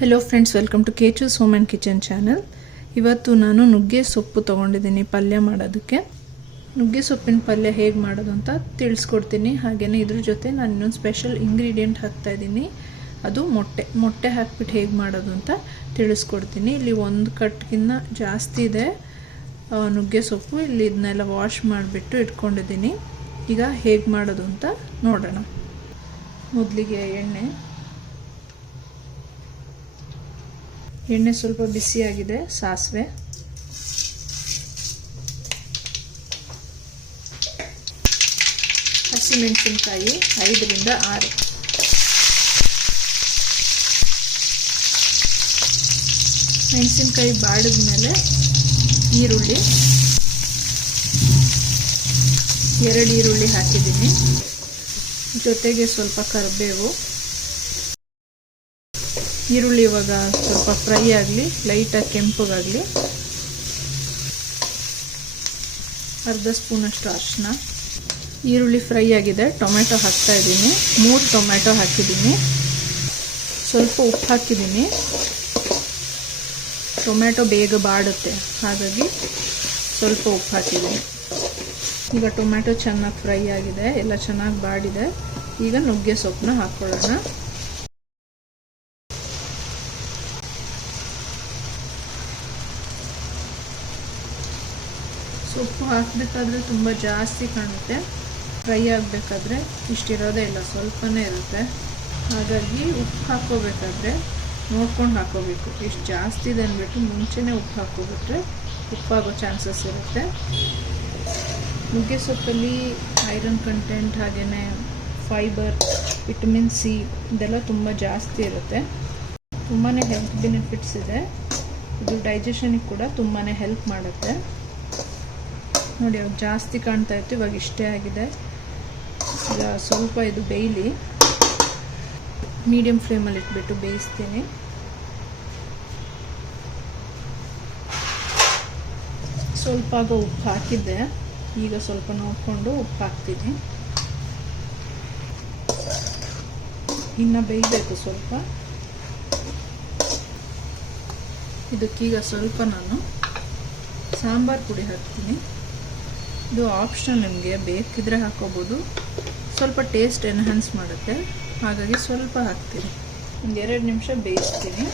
Hello friends, welcome to ಕೇಚೂಸ್ home and kitchen channel. ಇವತ್ತು ನಾನು ನುಗ್ಗೆ ಸೊಪ್ಪು ತೊಗೊಂಡಿದ್ದೀನಿ ಪಲ್ಯ ಮಾಡೋದಕ್ಕೆ. ನುಗ್ಗೆ ಸೊಪ್ಪಿನ ಪಲ್ಯ ಹೇಗೆ ಮಾಡೋದು ಅಂತ ತಿಳಿಸ್ಕೊಡ್ತೀನಿ. ಹಾಗೆಯೇ ಇದ್ರ ಜೊತೆ ನಾನು ಇನ್ನೊಂದು ಸ್ಪೆಷಲ್ ಇಂಗ್ರೀಡಿಯೆಂಟ್ ಹಾಕ್ತಾಯಿದ್ದೀನಿ, ಅದು ಮೊಟ್ಟೆ ಹಾಕ್ಬಿಟ್ಟು ಹೇಗೆ ಮಾಡೋದು ಅಂತ ತಿಳಿಸ್ಕೊಡ್ತೀನಿ. ಇಲ್ಲಿ 1 ಕಟ್ಗಿನ್ನ ಜಾಸ್ತಿ ಇದೆ ನುಗ್ಗೆ ಸೊಪ್ಪು. ಇಲ್ಲಿ ಇದನ್ನೆಲ್ಲ ವಾಶ್ ಮಾಡಿಬಿಟ್ಟು ಇಟ್ಕೊಂಡಿದ್ದೀನಿ. ಈಗ ಹೇಗೆ ಮಾಡೋದು ಅಂತ ನೋಡೋಣ. ಮೊದಲಿಗೆ ಎಣ್ಣೆ ಸ್ವಲ್ಪ ಬಿಸಿಯಾಗಿದೆ. ಸಾಸಿವೆ, ಹಸಿಮೆಣಸಿನಕಾಯಿ 5ರಿಂದ 6, ಮೆಣಸಿನಕಾಯಿ ಬಾಡಿದ ಮೇಲೆ ಈರುಳ್ಳಿ, 2 ಈರುಳ್ಳಿ ಹಾಕಿದ್ದೀನಿ. ಜೊತೆಗೆ ಸ್ವಲ್ಪ ಕರಿಬೇವು. ಈರುಳ್ಳಿ ಇವಾಗ ಸ್ವಲ್ಪ ಫ್ರೈ ಆಗಲಿ, ಲೈಟಾಗಿ ಕೆಂಪಗಾಗಲಿ. ಅರ್ಧ ಸ್ಪೂನಷ್ಟು ಅರಿಶಿನ. ಈರುಳ್ಳಿ ಫ್ರೈ ಆಗಿದೆ. ಟೊಮೆಟೊ ಹಾಕ್ತಾ ಇದ್ದೀನಿ. 3 ಟೊಮೆಟೊ ಹಾಕಿದ್ದೀನಿ. ಸ್ವಲ್ಪ ಉಪ್ಪು ಹಾಕಿದ್ದೀನಿ. ಟೊಮೆಟೊ ಬೇಗ ಬಾಡುತ್ತೆ, ಹಾಗಾಗಿ ಸ್ವಲ್ಪ ಉಪ್ಪು ಹಾಕಿದ್ದೀನಿ. ಈಗ ಟೊಮೆಟೊ ಚೆನ್ನಾಗಿ ಫ್ರೈ ಆಗಿದೆ, ಎಲ್ಲ ಚೆನ್ನಾಗಿ ಬಾಡಿದೆ. ಈಗ ನುಗ್ಗೆ ಸೊಪ್ಪನ್ನ ಹಾಕ್ಕೊಳ್ಳೋಣ. ಸೊಪ್ಪು ಹಾಕಬೇಕಾದ್ರೆ ತುಂಬ ಜಾಸ್ತಿ ಕಾಣುತ್ತೆ, ಫ್ರೈ ಆಗಬೇಕಾದ್ರೆ ಇಷ್ಟಿರೋದೇ ಇಲ್ಲ, ಸ್ವಲ್ಪನೇ ಇರುತ್ತೆ. ಹಾಗಾಗಿ ಉಪ್ಪು ಹಾಕ್ಕೋಬೇಕಾದ್ರೆ ನೋಡ್ಕೊಂಡು ಹಾಕ್ಕೋಬೇಕು. ಎಷ್ಟು ಜಾಸ್ತಿ ಇದೆ ಅಂದ್ಬಿಟ್ಟು ಮುಂಚೆನೇ ಉಪ್ಪು ಹಾಕ್ಕೊಬಿಟ್ರೆ ಉಪ್ಪಾಗೋ ಚಾನ್ಸಸ್ ಇರುತ್ತೆ. ನುಗ್ಗೆ ಸೊಪ್ಪಲ್ಲಿ ಐರನ್ ಕಂಟೆಂಟ್, ಹಾಗೆಯೇ ಫೈಬರ್, ವಿಟಮಿನ್ ಸಿ ಇದೆಲ್ಲ ತುಂಬ ಜಾಸ್ತಿ ಇರುತ್ತೆ. ತುಂಬಾ ಹೆಲ್ತ್ ಬೆನಿಫಿಟ್ಸ್ ಇದೆ. ಇದು ಡೈಜೆಷನಿಗೆ ಕೂಡ ತುಂಬಾ ಹೆಲ್ಪ್ ಮಾಡುತ್ತೆ. ನೋಡಿ, ಅವಾಗ ಜಾಸ್ತಿ ಕಾಣ್ತಾ ಇತ್ತು, ಇವಾಗ ಇಷ್ಟೇ ಆಗಿದೆ. ಈಗ ಸ್ವಲ್ಪ ಇದು ಬೇಯಲಿ. ಮೀಡಿಯಮ್ ಫ್ಲೇಮಲ್ಲಿ ಇಟ್ಬಿಟ್ಟು ಬೇಯಿಸ್ತೀನಿ. ಸ್ವಲ್ಪ ಉಪ್ಪು ಹಾಕಿದ್ದೆ, ಈಗ ಸ್ವಲ್ಪ ನೋಡಿಕೊಂಡು ಉಪ್ಪು ಹಾಕ್ತೀನಿ. ಇನ್ನು ಬೇಯಬೇಕು ಸ್ವಲ್ಪ. ಇದಕ್ಕೀಗ ಸ್ವಲ್ಪ ನಾನು ಸಾಂಬಾರು ಪುಡಿ ಹಾಕ್ತೀನಿ. ಇದು ಆಪ್ಷನಲ್, ನಿಮಗೆ ಬೇಕಿದ್ರೆ ಹಾಕೋಬೋದು. ಸ್ವಲ್ಪ ಟೇಸ್ಟ್ ಎನ್ಹಾನ್ಸ್ ಮಾಡುತ್ತೆ, ಹಾಗಾಗಿ ಸ್ವಲ್ಪ ಹಾಕ್ತೀನಿ. 2 ನಿಮಿಷ ಬೇಯಿಸ್ತೀನಿ.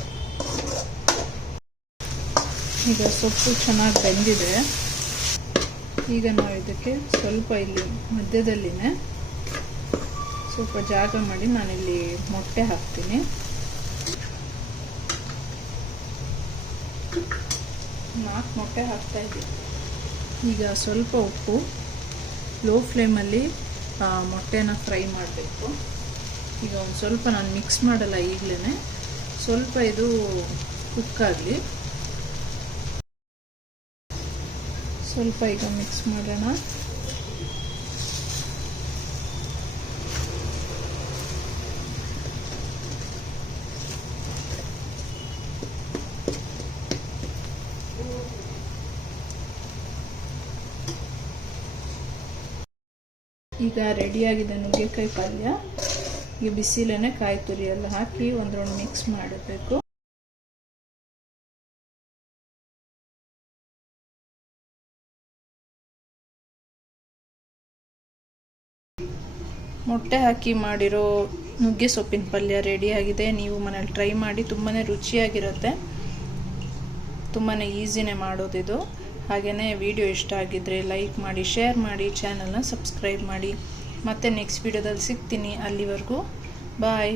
ಈಗ ಸೊಪ್ಪು ಚೆನ್ನಾಗಿ ಬೆಂದಿದೆ. ಈಗ ನಾವು ಇದಕ್ಕೆ ಸ್ವಲ್ಪ ಇಲ್ಲಿ ಮಧ್ಯದಲ್ಲಿನೇ ಸ್ವಲ್ಪ ಜಾಗ ಮಾಡಿ ನಾನಿಲ್ಲಿ ಮೊಟ್ಟೆ ಹಾಕ್ತೀನಿ. 4 ಮೊಟ್ಟೆ ಹಾಕ್ತಾಯಿದ್ದೀನಿ. ಈಗ ಸ್ವಲ್ಪ ಉಪ್ಪು, ಲೋ ಫ್ಲೇಮಲ್ಲಿ ಮೊಟ್ಟೆನ ಫ್ರೈ ಮಾಡಬೇಕು. ಈಗ ಒಂದು ಸ್ವಲ್ಪ ನಾನು ಮಿಕ್ಸ್ ಮಾಡಲ್ಲ, ಈಗಲೇ ಸ್ವಲ್ಪ ಇದು ಕುಕ್ ಆಗಲಿ. ಸ್ವಲ್ಪ ಈಗ ಮಿಕ್ಸ್ ಮಾಡೋಣ. ಈಗ ರೆಡಿಯಾಗಿದೆ ನುಗ್ಗೆಕಾಯಿ ಪಲ್ಯ. ಈ ಬಿಸಿಲೇ ಕಾಯಿ ತುರಿ ಎಲ್ಲ ಹಾಕಿ ಒಂದು ರೌಂಡ್ ಮಿಕ್ಸ್ ಮಾಡಬೇಕು. ಮೊಟ್ಟೆ ಹಾಕಿ ಮಾಡಿರೋ ನುಗ್ಗೆ ಸೊಪ್ಪಿನ ಪಲ್ಯ ರೆಡಿಯಾಗಿದೆ. ನೀವು ಮನೇಲಿ ಟ್ರೈ ಮಾಡಿ, ತುಂಬಾ ರುಚಿಯಾಗಿರುತ್ತೆ. ತುಂಬಾ ಈಸಿನೇ ಮಾಡೋದಿದು. ಹಾಗೆಯೇ ವಿಡಿಯೋ ಇಷ್ಟ ಆಗಿದ್ದರೆ ಲೈಕ್ ಮಾಡಿ, ಶೇರ್ ಮಾಡಿ, ಚಾನಲ್ನ ಸಬ್ಸ್ಕ್ರೈಬ್ ಮಾಡಿ. ಮತ್ತೆ ನೆಕ್ಸ್ಟ್ ವಿಡಿಯೋದಲ್ಲಿ ಸಿಗ್ತೀನಿ. ಅಲ್ಲಿವರೆಗೂ ಬಾಯ್.